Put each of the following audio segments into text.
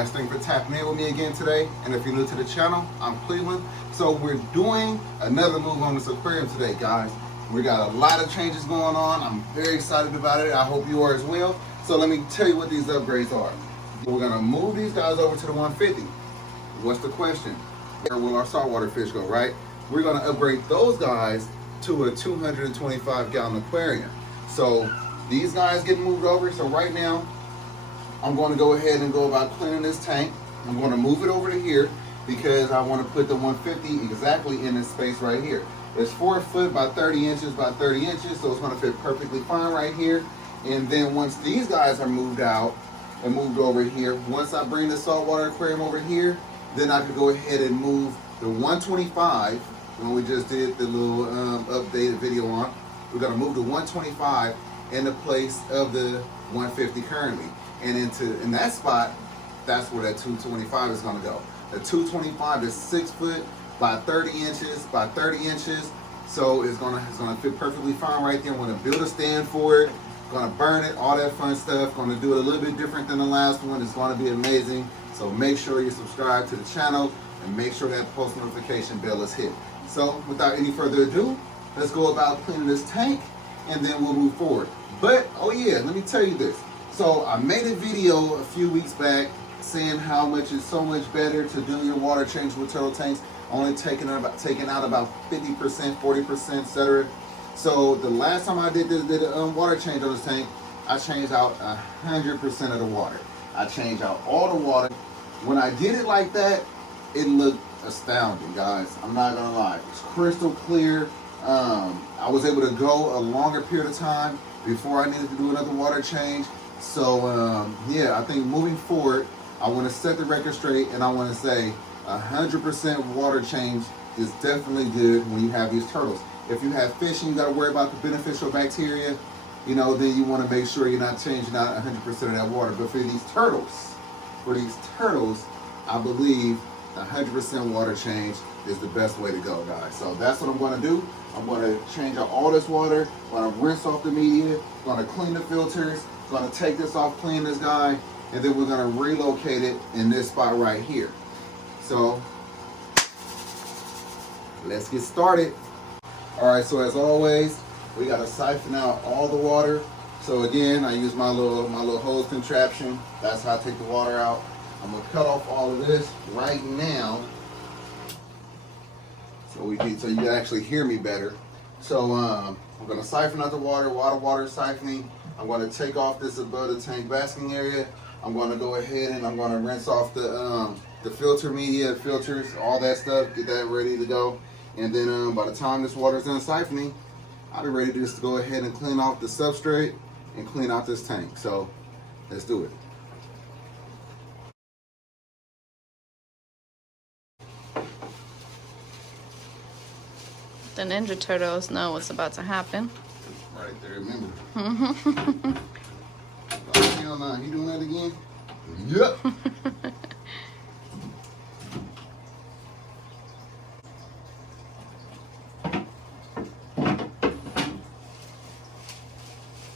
guys, thank you for tapping in with me again today. And if you're new to the channel, I'm Cleveland. So we're doing another move on this aquarium today, guys. We got a lot of changes going on. I'm very excited about it. I hope you are as well. So let me tell you what these upgrades are. We're gonna move these guys over to the 150. What's the question? Where will our saltwater fish go, right? We're gonna upgrade those guys to a 225 gallon aquarium. So these guys get moved over. So right now, I'm going to go ahead and go about cleaning this tank. I'm going to move it over to here because I want to put the 150 exactly in this space right here. It's 4 foot by 30 inches by 30 inches, so it's going to fit perfectly fine right here. And then once these guys are moved out and moved over here, once I bring the saltwater aquarium over here, then I could go ahead and move the 125, when we just did the little updated video on. We're going to move the 125 in the place of the 150 currently. And in that spot, that's where that 225 is going to go. The 225 is 6 foot by 30 inches by 30 inches. So it's gonna fit perfectly fine right there. I'm gonna build a stand for it, gonna burn it, all that fun stuff. Gonna do it a little bit different than the last one. It's gonna be amazing. So make sure you subscribe to the channel and make sure that post notification bell is hit. So without any further ado, let's go about cleaning this tank and then we'll move forward. But, oh yeah, let me tell you this. So I made a video a few weeks back saying how much it's so much better to do your water change with turtle tanks, only taking out about 50%, 40%, etc. So the last time I did a water change on this tank, I changed out 100% of the water. I changed out all the water. When I did it like that, it looked astounding, guys. I'm not gonna lie. It's crystal clear. I was able to go a longer period of time before I needed to do another water change. So yeah, I think moving forward, I want to set the record straight, and I want to say 100% water change is definitely good when you have these turtles. If you have fish and you got to worry about the beneficial bacteria, you know, then you want to make sure you're not changing out 100% of that water. But for these turtles, I believe 100% water change is the best way to go, guys. So that's what I'm going to do. I'm going to change out all this water. I'm going to rinse off the media. I'm going to clean the filters. I'm going to take this off, clean this guy, and then we're going to relocate it in this spot right here. So let's get started. All right, so as always, we got to siphon out all the water. So again, I use my little hose contraption. That's how I take the water out. I'm going to cut off all of this right now so you can actually hear me better. So I'm going to siphon out the water, water siphoning. I'm going to take off this above the tank basking area. I'm going to go ahead and I'm going to rinse off the filter media, filters, all that stuff, get that ready to go. And then by the time this water is done siphoning, I'll be ready to just go ahead and clean off the substrate and clean out this tank. So let's do it. The Ninja Turtles know what's about to happen. Right there, remember. Oh, hell no, you doing that again? Yep.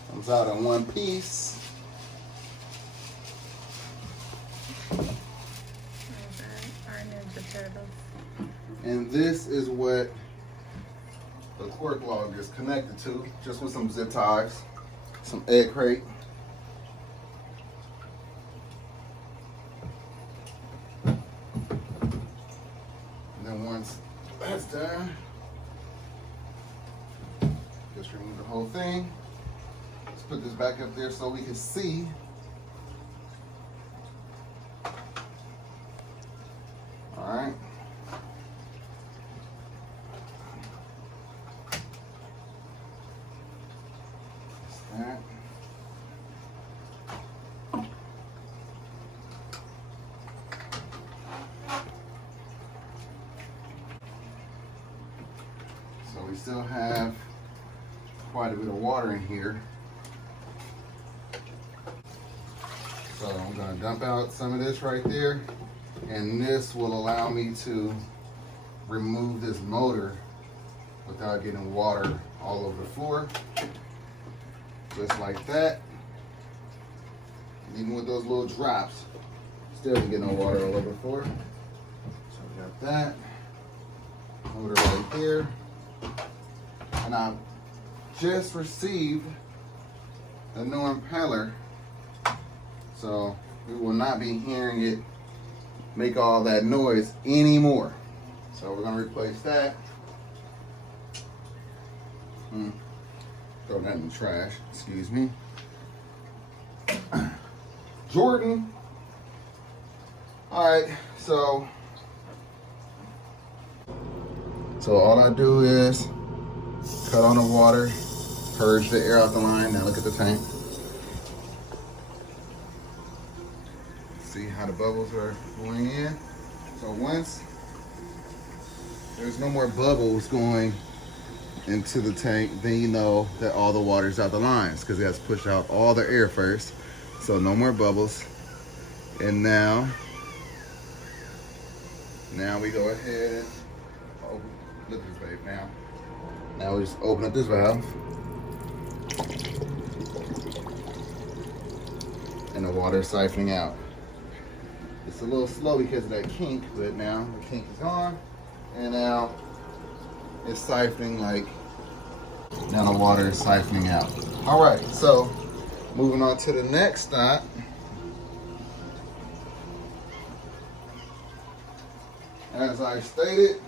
Comes out in one piece. Our Ninja Turtles. And this is what the cork log is connected to, just with some zip ties, some egg crate. And then once that's done, just remove the whole thing. Let's put this back up there so we can see. All right. That. So we still have quite a bit of water in here. So I'm going to dump out some of this right there, and this will allow me to remove this motor without getting water all over the floor. Just like that. And even with those little drops, still didn't get no water all over the floor. So we got that. Motor right there. And I just received a new impeller, so we will not be hearing it make all that noise anymore. So we're gonna replace that. Throw that in the trash, excuse me. Jordan. All right, so all I do is cut on the water, purge the air out the line. Now look at the tank. See how the bubbles are going in. So once there's no more bubbles going into the tank, then you know that all the water's out the lines, because it has to push out all the air first. So no more bubbles. And now we go ahead and open, look at this babe now. Now we just open up this valve. And the water is siphoning out. It's a little slow because of that kink, but now the kink is gone. And now it's siphoning, like, now the water is siphoning out. All right, so moving on to the next stop. As I stated,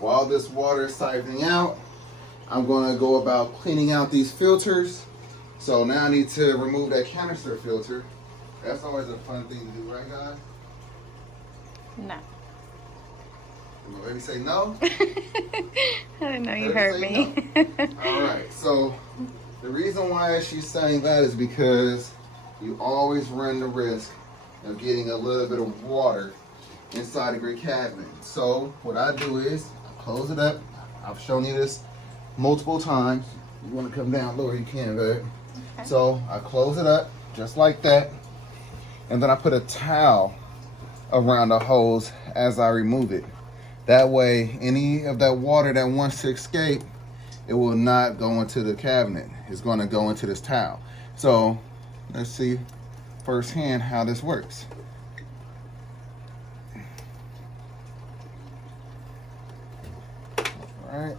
while this water is siphoning out, I'm gonna go about cleaning out these filters. So now I need to remove that canister filter. That's always a fun thing to do, right guys? No. Did my baby say no? I didn't know you heard me. No. All right, so the reason why she's saying that is because you always run the risk of getting a little bit of water inside of your cabinet. So what I do is I close it up. I've shown you this multiple times. You want to come down lower, you can, babe. Okay. So I close it up just like that, and then I put a towel around the hose as I remove it. That way, any of that water that wants to escape, it will not go into the cabinet. It's going to go into this towel. So let's see firsthand how this works. All right.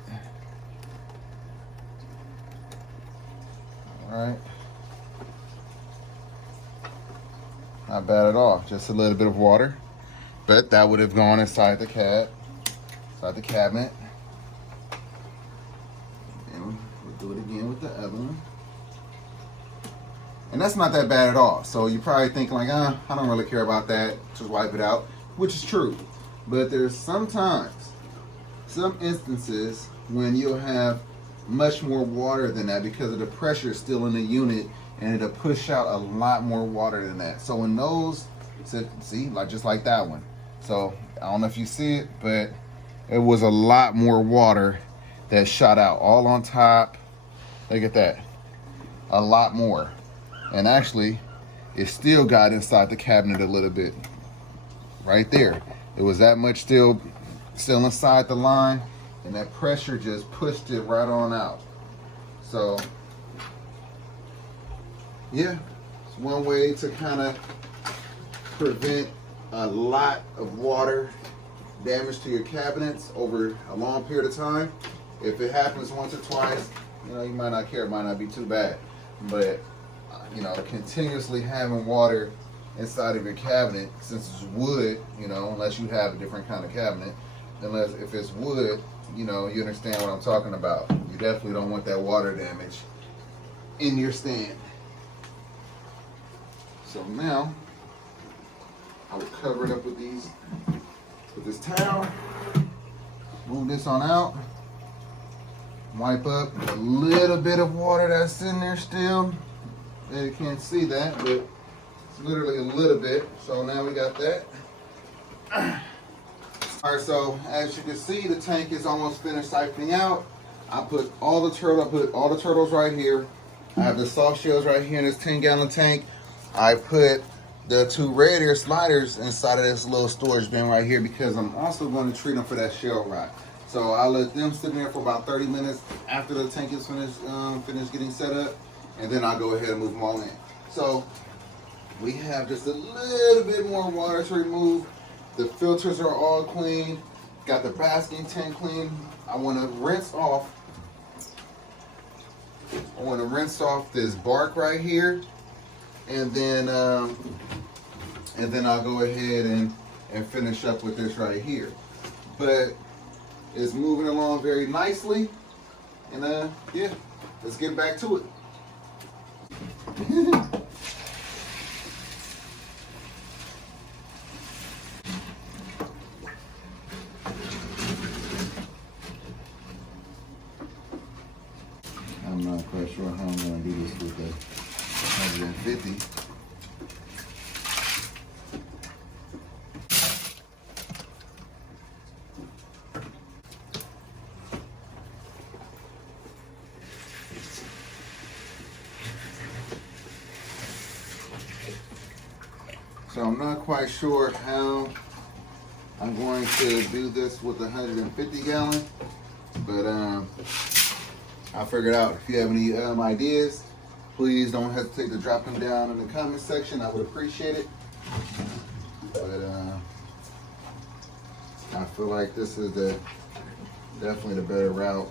All right. Not bad at all. Just a little bit of water, but that would have gone inside the cabinet. And we'll do it again with the other one. And that's not that bad at all. So you probably think like, I don't really care about that. Just wipe it out, which is true. But there's sometimes, some instances when you'll have much more water than that because of the pressure still in the unit, and it'll push out a lot more water than that. So in those, see, like just like that one. So I don't know if you see it, but it was a lot more water that shot out all on top. Look at that, a lot more. And actually, it still got inside the cabinet a little bit. Right there, it was that much still inside the line, and that pressure just pushed it right on out. So yeah, it's one way to kind of prevent a lot of water damage to your cabinets over a long period of time. If it happens once or twice, you know, you might not care, it might not be too bad. But you know, continuously having water inside of your cabinet, since it's wood, you know, unless you have a different kind of cabinet, unless if it's wood, you know, you understand what I'm talking about. You definitely don't want that water damage in your stand. So now I will cover it up with this towel. Move this on out. Wipe up a little bit of water that's in there still. You can't see that, but it's literally a little bit. So now we got that. All right, so as you can see, the tank is almost finished siphoning out. I put all the turtles right here. I have the soft shells right here in this 10-gallon tank. I put the 2 radiator sliders inside of this little storage bin right here because I'm also going to treat them for that shell rot. So I'll let them sit there for about 30 minutes after the tank is finished getting set up, and then I'll go ahead and move them all in. So we have just a little bit more water to remove. The filters are all clean. Got the basking tank clean. I want to rinse off. This bark right here, and then I'll go ahead and finish up with this right here. But it's moving along very nicely, and yeah, let's get back to it. I'm not quite sure how I'm going to do this with the 150. So I'm not quite sure how I'm going to do this with the 150 gallon, but I figured out. If you have any ideas, please don't hesitate to drop them down in the comment section. I would appreciate it. But I feel like this is definitely the better route.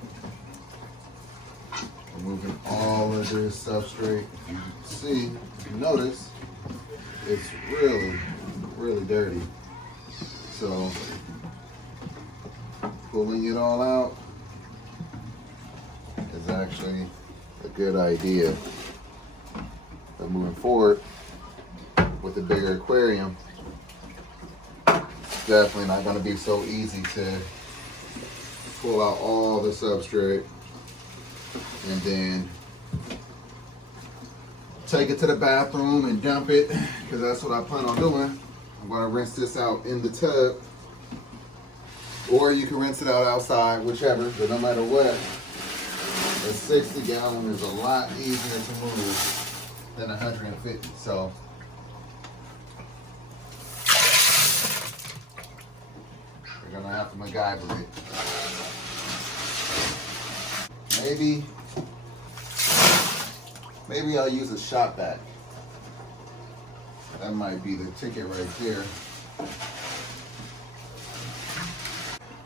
Removing all of this substrate. If you see, if you notice, it's really, really dirty. So pulling it all out is actually a good idea. But moving forward with the bigger aquarium, it's definitely not going to be so easy to pull out all the substrate and then take it to the bathroom and dump it, because that's what I plan on doing. I'm going to rinse this out in the tub, or you can rinse it out outside, whichever, but no matter what, a 60 gallon is a lot easier to move than 150. So we're gonna have to MacGyver it. Maybe I'll use a shop vac. That might be the ticket right there.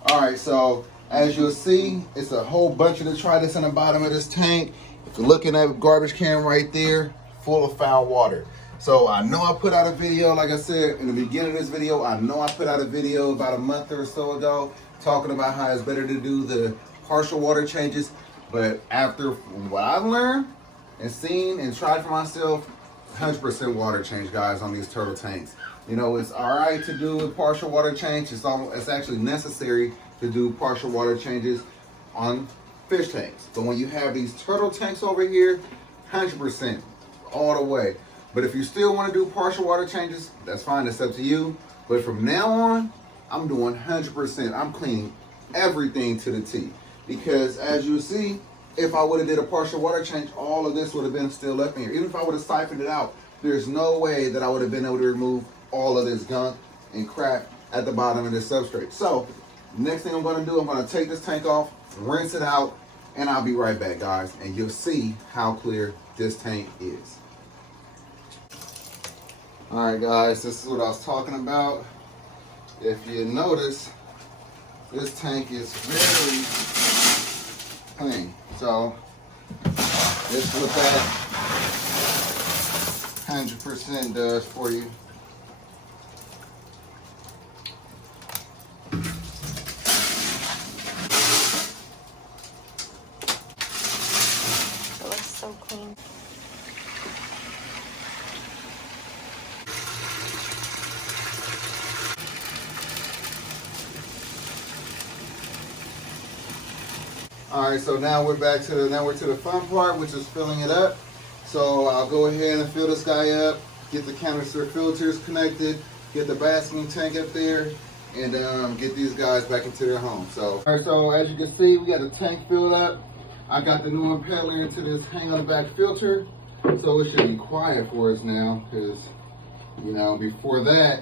All right, so as you'll see, it's a whole bunch of detritus in the bottom of this tank. If you're looking at a garbage can right there, full of foul water. So I know I put out a video, like I said in the beginning of this video, I know I put out a video about a month or so ago talking about how it's better to do the partial water changes. But after what I've learned and seen and tried for myself, 100% water change, guys, on these turtle tanks. You know, it's all right to do a partial water change. It's actually necessary to do partial water changes on fish tanks. But when you have these turtle tanks over here, 100% all the way. But if you still want to do partial water changes, that's fine. It's up to you. But from now on, I'm doing 100%. I'm cleaning everything to the T. Because as you see, if I would have did a partial water change, all of this would have been still left in here. Even if I would have siphoned it out, there's no way that I would have been able to remove all of this gunk and crap at the bottom of this substrate. So next thing I'm going to do, I'm going to take this tank off, rinse it out, and I'll be right back, guys. And you'll see how clear this tank is. All right, guys, this is what I was talking about. If you notice, this tank is very clean. So this is what that 100% does for you. It looks so clean. All right, so now we're to the fun part, which is filling it up. So I'll go ahead and fill this guy up, get the canister filters connected, get the basking tank up there, and get these guys back into their home. So, all right, so as you can see, we got the tank filled up. I got the new impeller into this hang on the back filter, so it should be quiet for us now, because you know before that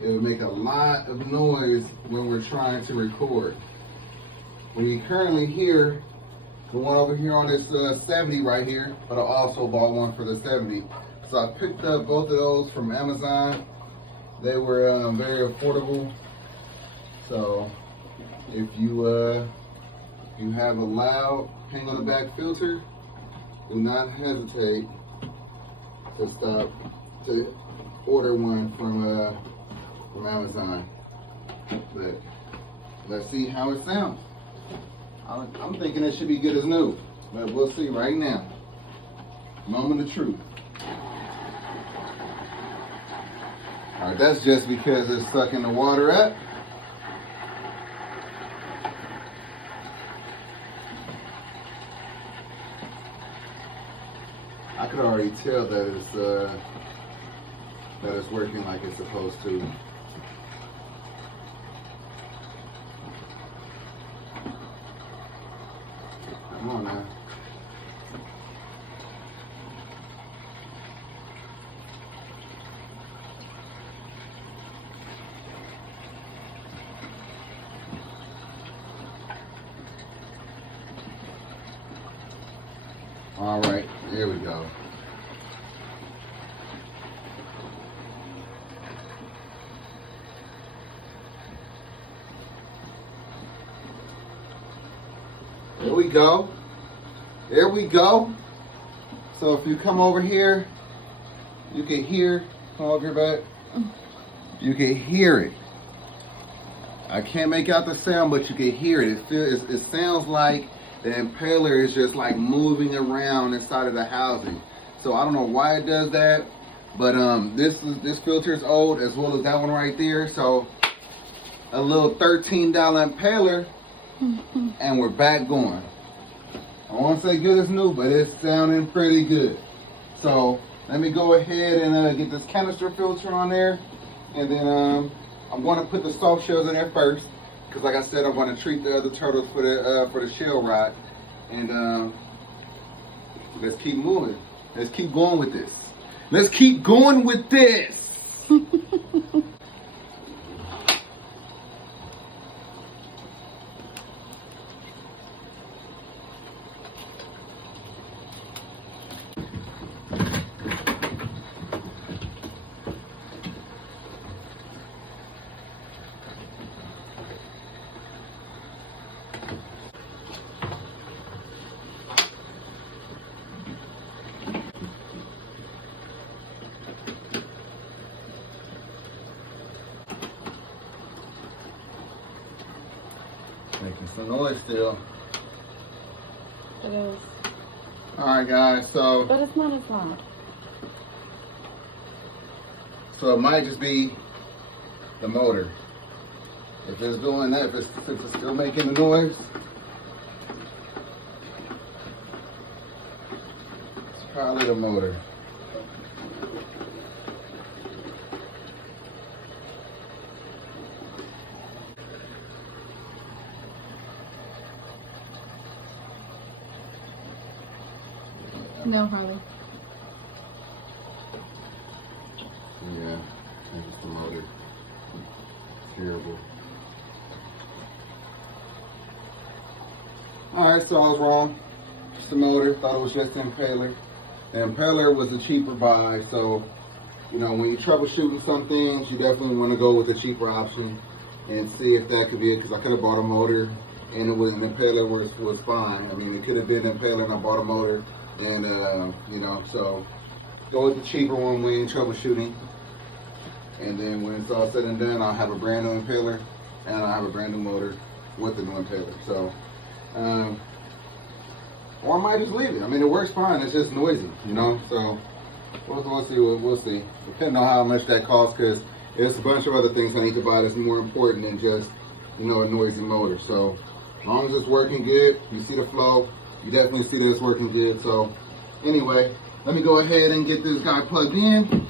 it would make a lot of noise when we're trying to record. When you currently hear the one over here on this 70 right here, but I also bought one for the 70. So I picked up both of those from Amazon. They were very affordable. So if you have a loud hang on the back filter, do not hesitate to order one from Amazon. But let's see how it sounds. I'm thinking it should be good as new, but we'll see right now. Moment of truth. All right, that's just because it's sucking the water up. I could already tell that it's working like it's supposed to. Come on now. All right, there we go. There we go. There we go. So if you come over here, you can hear, come over your back. You can hear it. I can't make out the sound, but you can hear it. It sounds like the impeller is just like moving around inside of the housing. So I don't know why it does that, but this filter is old as well as that one right there. So a little $13 impeller, and we're back going. I won't say good as new, but it's sounding pretty good. So let me go ahead and get this canister filter on there, and then I'm going to put the soft shells in there first, because like I said, I'm going to treat the other turtles for the shell rot. And let's keep moving. Let's keep going with this. Let's keep going with this. Making some noise still. It is. Alright guys, so But it's not as loud. So it might just be the motor. If it's doing that, if it's still making the noise, it's probably the motor. No, Harley. Yeah, I think it's the motor. It's terrible. Alright, so I was wrong. It's the motor. Thought it was just the impeller. The impeller was a cheaper buy, so you know, when you're troubleshooting some things, you definitely want to go with the cheaper option and see if that could be it, because I could have bought a motor and it was, an impeller was fine. I mean, it could have been an impeller and I bought a motor, and you know, so go with the cheaper one when you're troubleshooting. And then when it's all said and done, I'll have a brand new impeller and I'll have a brand new motor with the new impeller. So, or I might just leave it. I mean, it works fine. It's just noisy, you know. So we'll see. We'll see. Depending on how much that costs, because there's a bunch of other things I need to buy that's more important than just, you know, a noisy motor. So as long as it's working good, you see the flow, you definitely see that it's working good. So anyway, let me go ahead and get this guy plugged in.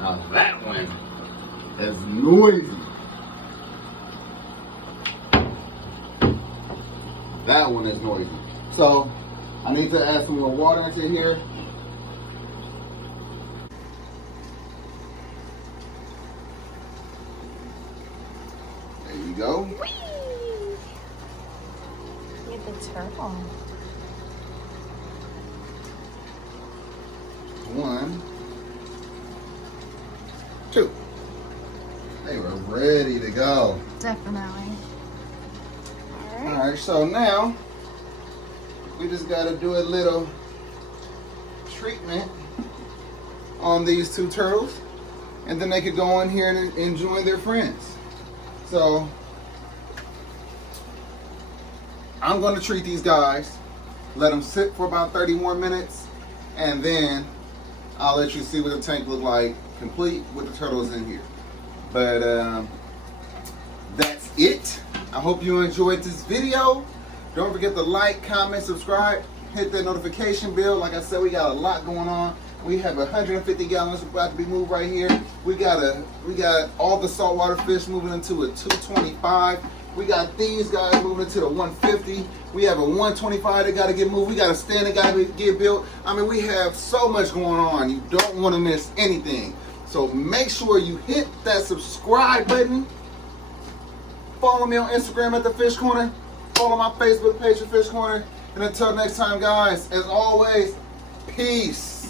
Now that one is noisy. That one is noisy. So I need to add some more water into here. we go. Whee! Look at the turtle. 1, 2. They were ready to go. Definitely. All right, so now we just got to do a little treatment on these 2 turtles, and then they could go in here and join their friends. So I'm going to treat these guys, let them sit for about 30 more minutes, and then I'll let you see what the tank look like complete with the turtles in here. But that's it. I hope you enjoyed this video. Don't forget to like, comment, subscribe, hit that notification bell. Like I said, we got a lot going on. We have 150 gallons about to be moved right here. We got all the saltwater fish moving into a 225. We got these guys moving into the 150. We have a 125 that got to get moved. We got a stand that got to get built. I mean, we have so much going on. You don't want to miss anything. So make sure you hit that subscribe button. Follow me on Instagram at The Fish Corner. Follow my Facebook page, The Fish Corner. And until next time, guys, as always, peace.